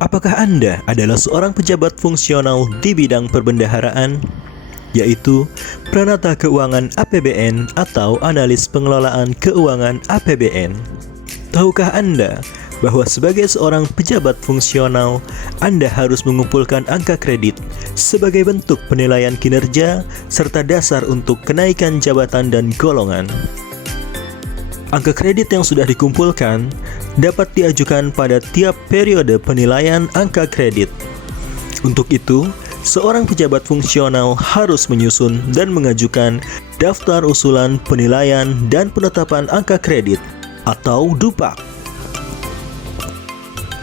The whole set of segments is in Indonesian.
Apakah Anda adalah seorang pejabat fungsional di bidang perbendaharaan, yaitu Pranata Keuangan APBN atau Analis Pengelolaan Keuangan APBN? Tahukah Anda bahwa sebagai seorang pejabat fungsional, Anda harus mengumpulkan angka kredit sebagai bentuk penilaian kinerja serta dasar untuk kenaikan jabatan dan golongan? Angka kredit yang sudah dikumpulkan dapat diajukan pada tiap periode penilaian angka kredit. Untuk itu, seorang pejabat fungsional harus menyusun dan mengajukan daftar usulan penilaian dan penetapan angka kredit atau DUPAK.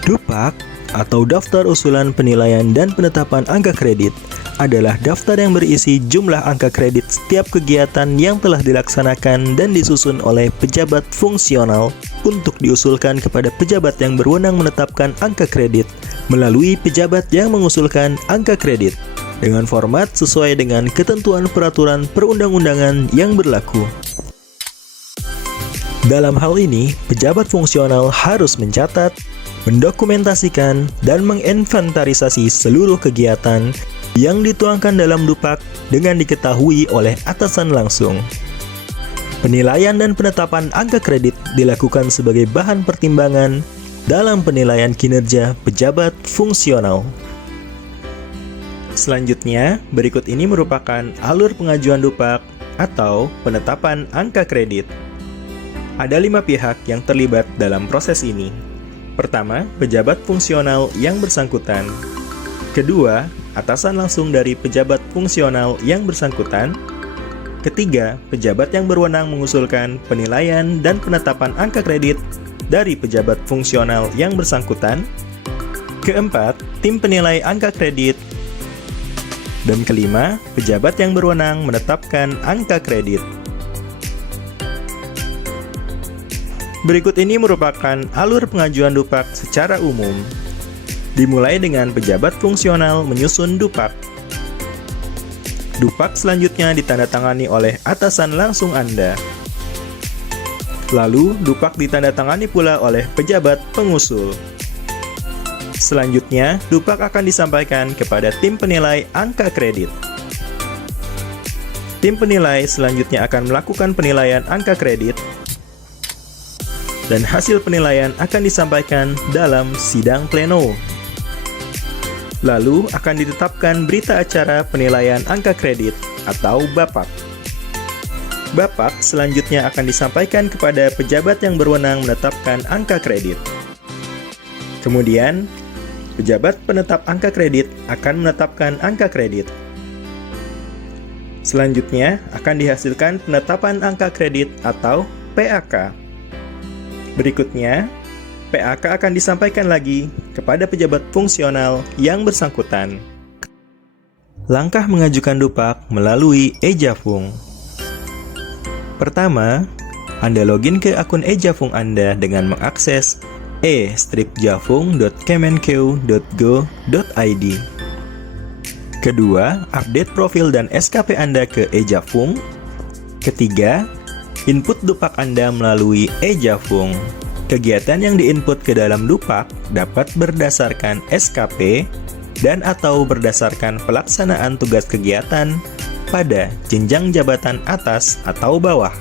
DUPAK atau Daftar Usulan Penilaian dan Penetapan Angka Kredit adalah daftar yang berisi jumlah angka kredit setiap kegiatan yang telah dilaksanakan dan disusun oleh pejabat fungsional untuk diusulkan kepada pejabat yang berwenang menetapkan angka kredit melalui pejabat yang mengusulkan angka kredit dengan format sesuai dengan ketentuan peraturan perundang-undangan yang berlaku. Dalam hal ini, pejabat fungsional harus mencatat, mendokumentasikan, dan menginventarisasi seluruh kegiatan yang dituangkan dalam DUPAK dengan diketahui oleh atasan langsung. Penilaian dan penetapan angka kredit dilakukan sebagai bahan pertimbangan dalam penilaian kinerja pejabat fungsional. Selanjutnya, berikut ini merupakan alur pengajuan DUPAK atau penetapan angka kredit. Ada 5 pihak yang terlibat dalam proses ini. Pertama, pejabat fungsional yang bersangkutan. Kedua, atasan langsung dari pejabat fungsional yang bersangkutan. Ketiga, pejabat yang berwenang mengusulkan penilaian dan penetapan angka kredit dari pejabat fungsional yang bersangkutan. Keempat, tim penilai angka kredit. Dan kelima, pejabat yang berwenang menetapkan angka kredit. Berikut ini merupakan alur pengajuan DUPAK secara umum. Dimulai dengan pejabat fungsional menyusun DUPAK. DUPAK selanjutnya ditandatangani oleh atasan langsung Anda. Lalu, DUPAK ditandatangani pula oleh pejabat pengusul. Selanjutnya, DUPAK akan disampaikan kepada tim penilai angka kredit. Tim penilai selanjutnya akan melakukan penilaian angka kredit, dan hasil penilaian akan disampaikan dalam sidang pleno. Lalu akan ditetapkan berita acara penilaian angka kredit atau BAPAK. BAPAK selanjutnya akan disampaikan kepada pejabat yang berwenang menetapkan angka kredit. Kemudian, pejabat penetap angka kredit akan menetapkan angka kredit. Selanjutnya akan dihasilkan penetapan angka kredit atau PAK. Berikutnya, PAK akan disampaikan lagi kepada pejabat fungsional yang bersangkutan. Langkah mengajukan DUPAK melalui e-Jafung. Pertama, Anda login ke akun e-Jafung Anda dengan mengakses e-jafung.kemenkeu.go.id. Kedua, update profil dan SKP Anda ke e-Jafung. Ketiga, input DUPAK Anda melalui e-Jafung. Kegiatan yang diinput ke dalam DUPAK dapat berdasarkan SKP dan atau berdasarkan pelaksanaan tugas kegiatan pada jenjang jabatan atas atau bawah.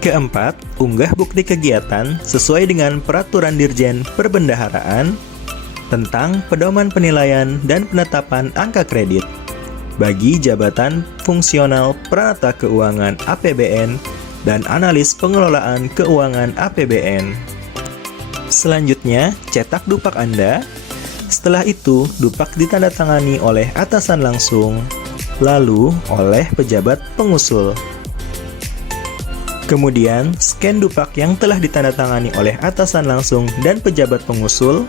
Keempat, unggah bukti kegiatan sesuai dengan Peraturan Dirjen Perbendaharaan tentang pedoman penilaian dan penetapan angka kredit bagi jabatan fungsional Pranata Keuangan APBN dan Analis Pengelolaan Keuangan APBN. Selanjutnya, cetak DUPAK Anda. Setelah itu, DUPAK ditandatangani oleh atasan langsung, lalu oleh pejabat pengusul. Kemudian, scan DUPAK yang telah ditandatangani oleh atasan langsung dan pejabat pengusul,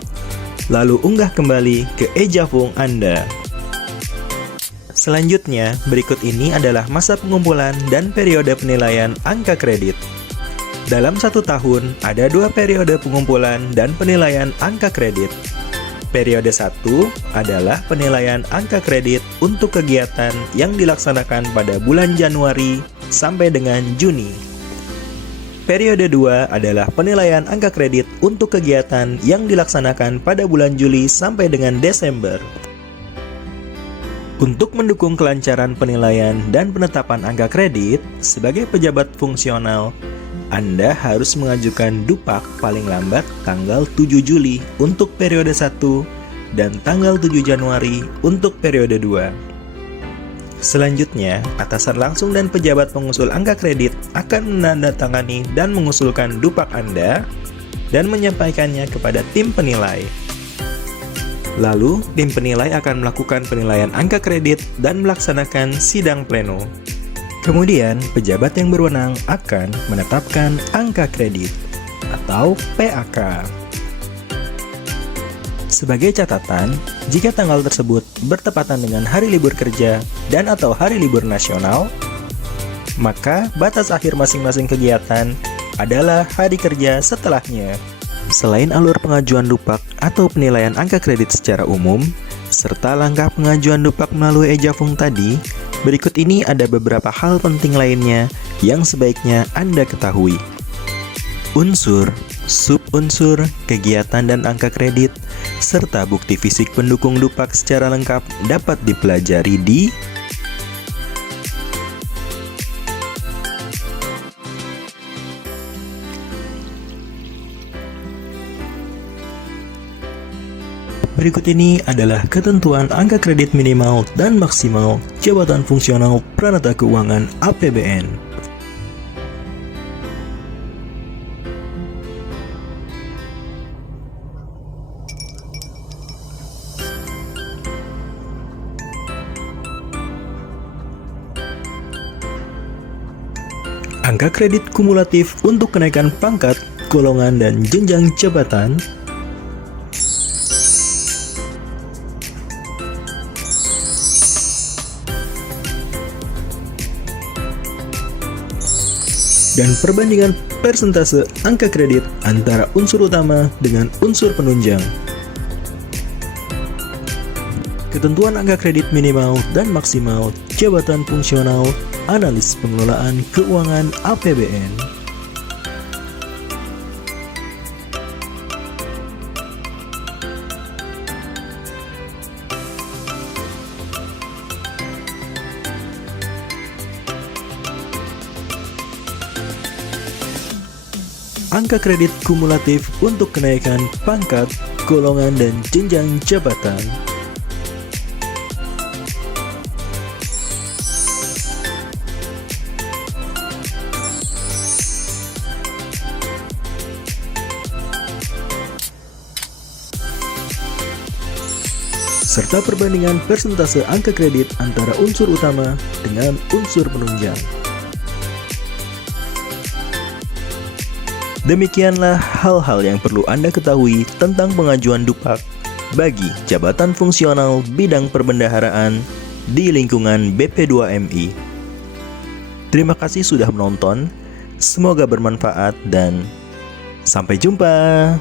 lalu unggah kembali ke e-Jafung Anda. Selanjutnya, berikut ini adalah masa pengumpulan dan periode penilaian angka kredit. Dalam 1 tahun, ada 2 periode pengumpulan dan penilaian angka kredit. Periode 1 adalah penilaian angka kredit untuk kegiatan yang dilaksanakan pada bulan Januari sampai dengan Juni. Periode 2 adalah penilaian angka kredit untuk kegiatan yang dilaksanakan pada bulan Juli sampai dengan Desember. Untuk mendukung kelancaran penilaian dan penetapan angka kredit, sebagai pejabat fungsional, Anda harus mengajukan DUPAK paling lambat tanggal 7 Juli untuk periode 1 dan tanggal 7 Januari untuk periode 2. Selanjutnya, atasan langsung dan pejabat pengusul angka kredit akan menandatangani dan mengusulkan DUPAK Anda dan menyampaikannya kepada tim penilai. Lalu, tim penilai akan melakukan penilaian angka kredit dan melaksanakan sidang pleno. Kemudian, pejabat yang berwenang akan menetapkan angka kredit atau PAK. Sebagai catatan, jika tanggal tersebut bertepatan dengan hari libur kerja dan atau hari libur nasional, maka batas akhir masing-masing kegiatan adalah hari kerja setelahnya. Selain alur pengajuan DUPAK atau penilaian angka kredit secara umum, serta langkah pengajuan DUPAK melalui EJAFUNG tadi, berikut ini ada beberapa hal penting lainnya yang sebaiknya Anda ketahui. Unsur, subunsur, kegiatan dan angka kredit, serta bukti fisik pendukung DUPAK secara lengkap dapat dipelajari di Berikut ini adalah ketentuan angka kredit minimal dan maksimal Jabatan Fungsional Pranata Keuangan APBN. Angka kredit kumulatif untuk kenaikan pangkat, golongan, dan jenjang jabatan dan perbandingan persentase angka kredit antara unsur utama dengan unsur penunjang. Ketentuan angka kredit minimal dan maksimal Jabatan Fungsional Analis Pengelolaan Keuangan APBN. Angka kredit kumulatif untuk kenaikan pangkat, golongan, dan jenjang jabatan. Serta perbandingan persentase angka kredit antara unsur utama dengan unsur penunjang. Demikianlah hal-hal yang perlu Anda ketahui tentang pengajuan DUPAK bagi jabatan fungsional bidang perbendaharaan di lingkungan BP2MI. Terima kasih sudah menonton, semoga bermanfaat dan sampai jumpa.